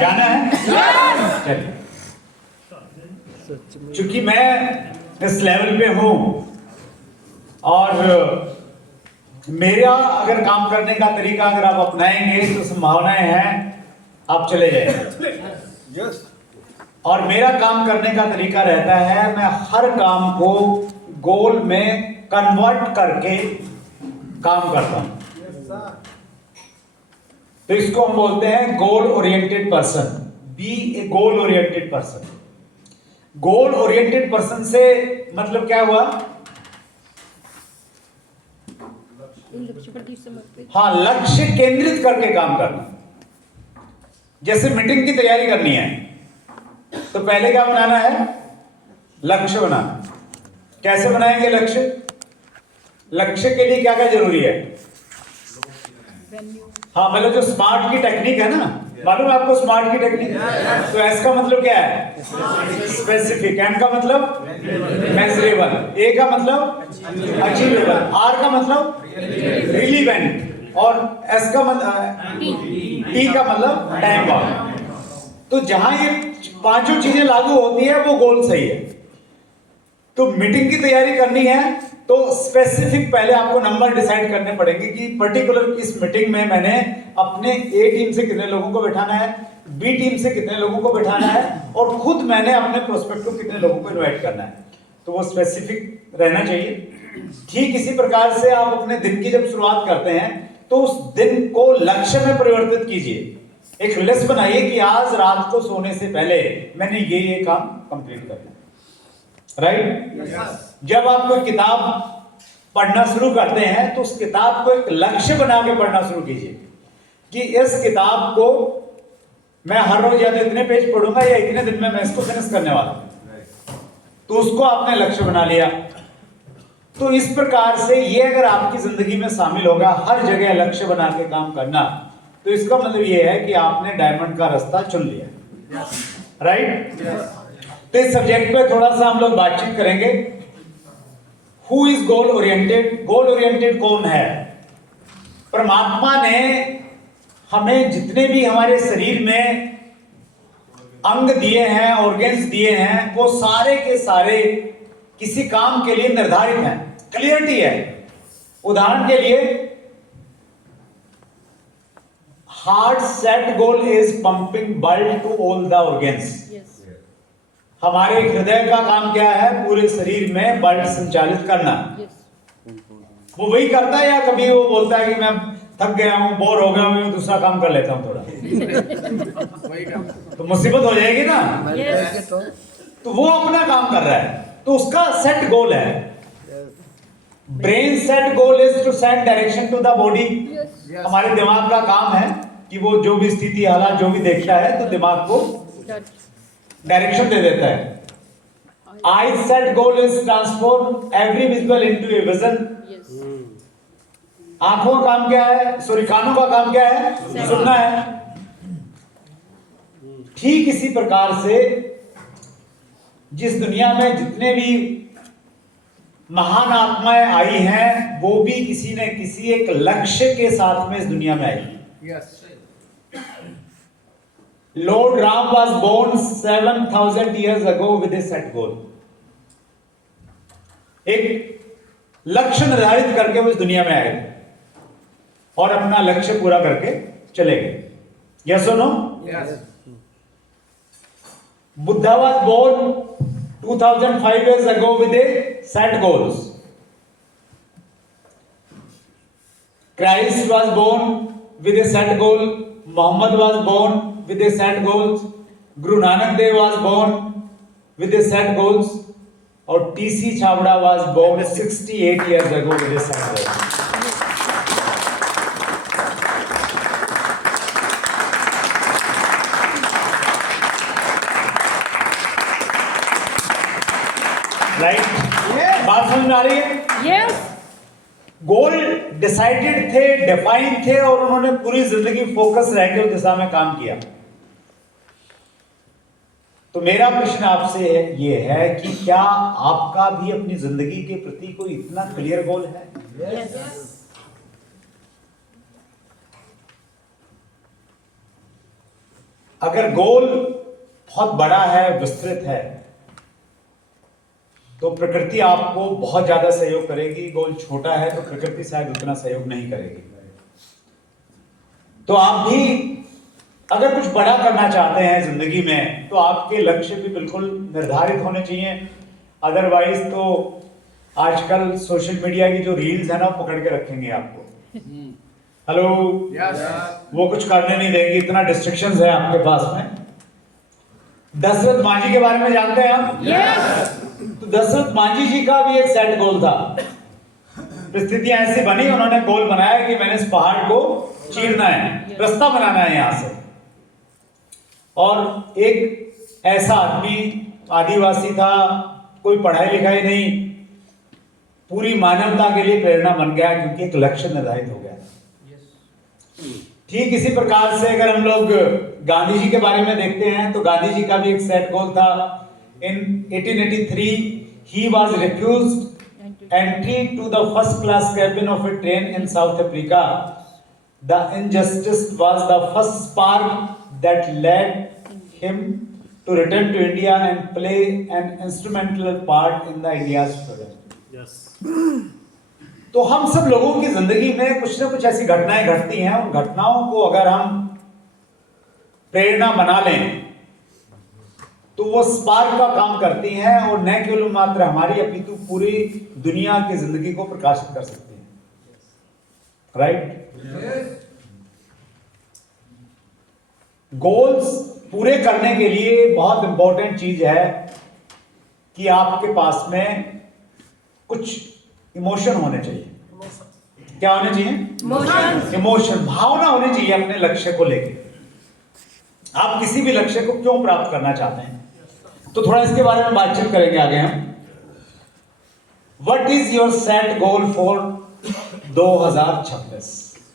जाना है? चलिए, चूंकि मैं इस लेवल पे हूं और मेरा अगर काम करने का तरीका अगर आप अपनाएंगे तो संभावनाएं हैं आप चले जाएंगे। और मेरा काम करने का तरीका रहता है, मैं हर काम को गोल में कन्वर्ट करके काम करता हूं। तो इसको हम बोलते हैं goal oriented person. Be a goal oriented person. Goal oriented person से मतलब क्या हुआ? हाँ, लक्ष्य केंद्रित करके काम करना। जैसे मीटिंग की तैयारी करनी है तो पहले क्या बनाना है? लक्ष्य बनाना। कैसे बनाएंगे लक्ष्य? लक्ष्य के लिए क्या क्या जरूरी है? हाँ, मतलब जो स्मार्ट की टेक्निक है ना, मालूम है आपको स्मार्ट की टेक्निक? तो एस का मतलब क्या है? स्पेसिफिक। एम का मतलब मेजरेबल। ए का मतलब अचीवेबल। आर का मतलब रिलीवेंट। और एस का मतलब टी का मतलब टाइम बाउंड। तो जहां ये पांचों चीजें लागू होती है वो गोल सही है। तो मीटिंग की तैयारी करनी है तो स्पेसिफिक पहले आपको नंबर डिसाइड करने पड़ेंगे कि पर्टिकुलर इस मीटिंग में मैंने अपने ए टीम से कितने लोगों को बैठाना है, बी टीम से कितने लोगों को बैठाना है और खुद मैंने अपने प्रोस्पेक्ट को कितने लोगों को इनवाइट करना है। तो वो स्पेसिफिक रहना चाहिए। ठीक इसी प्रकार से आप अपने दिन की जब शुरुआत करते हैं तो उस दिन को लक्ष्य में परिवर्तित कीजिए। एक लिस्ट बनाइए कि आज रात को सोने से पहले मैंने ये काम कंप्लीट करना है। राइट? जब आप कोई किताब पढ़ना शुरू करते हैं तो उस किताब को एक लक्ष्य बना के पढ़ना शुरू कीजिए कि इस किताब को मैं हर रोज या तो इतने पेज पढ़ूंगा या इतने दिन में मैं इसको फिनिश करने वाला हूं। तो उसको आपने लक्ष्य बना लिया। तो इस प्रकार से ये अगर आपकी जिंदगी में शामिल होगा, हर जगह लक्ष्य बना के काम करना, तो इसका मतलब ये है कि आपने डायमंड का रास्ता चुन लिया। राइट? तो इस सब्जेक्ट पे थोड़ा सा हम लोग बातचीत करेंगे। Who is goal oriented? Goal oriented कौन है? परमात्मा ने हमें जितने भी हमारे शरीर में अंग दिए हैं, ऑर्गन्स दिए हैं, वो सारे के सारे किसी काम के लिए निर्धारित हैं। क्लियरिटी है। उदाहरण के लिए heart set goal is pumping blood to all the organs. हमारे हृदय का काम क्या है? पूरे शरीर में ब्लड संचालित करना। वो वही करता है या कभी वो बोलता है कि मैं थक गया हूं, बोर हो गया हूं, मैं दूसरा काम कर लेता हूं थोड़ा? तो मुसीबत हो जाएगी ना। तो वो अपना काम कर रहा है तो उसका सेट गोल है। Brain set goal is to set direction to the body. हमारे दिमाग का काम है कि वो जो भी स्थिति हालात जो भी देखता है तो दिमाग को डायरेक्शन दे देता है। I set goal is transform every visual into a vision. आंखों का काम क्या है? सॉरी, कानों का काम क्या है? सुनना है। ठीक इसी प्रकार से जिस दुनिया में जितने भी महान आत्माएं आई हैं वो भी किसी न किसी एक लक्ष्य के साथ में इस दुनिया में आई। Lord Ram was born 7,000 years ago with a set goal. एक लक्ष्य निर्धारित करके वो इस दुनिया में आए और अपना लक्ष्य पूरा करके चले गए। यस और no? Yes. Buddha was born 2005 years ago with a set goals. Christ was born with a set goal. Muhammad was born with a set goals. Guru Nanak Dev was born with a set goals. और TC Chhabra was born 68 years ago with a set goals. Right? बात समझ में आ रही है? Yes. गोल decided थे, define थे और उन्होंने पूरी जिंदगी फोकस रह के उस दिशा में काम किया। तो मेरा प्रश्न आपसे ये है कि क्या आपका भी अपनी जिंदगी के प्रति कोई इतना क्लियर गोल है? Yes. अगर गोल बहुत बड़ा है, विस्तृत है, तो प्रकृति आपको बहुत ज्यादा सहयोग करेगी। गोल छोटा है तो प्रकृति शायद उतना सहयोग नहीं करेगी। तो आप भी अगर कुछ बड़ा करना चाहते हैं जिंदगी में, तो आपके लक्ष्य भी बिल्कुल निर्धारित होने चाहिए। अदरवाइज तो आजकल सोशल मीडिया की जो रील्स है ना, पकड़ के रखेंगे आपको। हेलो, वो कुछ करने नहीं देंगे, इतना डिस्ट्रक्शंस है आपके पास में। दशरथ मांझी के बारे में जानते हैं आप? तो दशरथ मांझी जी का भी एक सेट गोल था। परिस्थितियां ऐसी बनी, उन्होंने गोल बनाया कि मैंने इस पहाड़ को चीरना है, रास्ता बनाना है यहां से। और एक ऐसा आदमी, आदिवासी था, कोई पढ़ाई लिखाई नहीं, पूरी मानवता के लिए प्रेरणा बन गया क्योंकि एक लक्ष्य निर्धारित हो गया। ठीक इसी प्रकार से अगर हम लोग गांधी जी के बारे में देखते हैं, तो गांधी जी का भी एक सेट गोल था। इन 1883 he was refused entry to the first class cabin of a train in South Africa. The injustice was the first spark that led him to return to India and play an instrumental part in the India's struggle. Yes. तो हम सब लोगों की जिंदगी में कुछ ना कुछ ऐसी घटनाएं घटती हैं। उन घटनाओं को अगर हम प्रेरणा बना लें तो वो स्पार्क का काम करती हैं, और न केवल मात्र हमारी अपितु पूरी दुनिया की जिंदगी को प्रकाशित कर सकती हैं। राइट? गोल्स पूरे करने के लिए बहुत इंपॉर्टेंट चीज है कि आपके पास में कुछ इमोशन होने चाहिए। क्या होने चाहिए? इमोशन, भावना होनी चाहिए अपने लक्ष्य को लेकर। आप किसी भी लक्ष्य को क्यों प्राप्त करना चाहते हैं, तो थोड़ा इसके बारे में बातचीत करेंगे आगे हम। What is your set goal for 2026?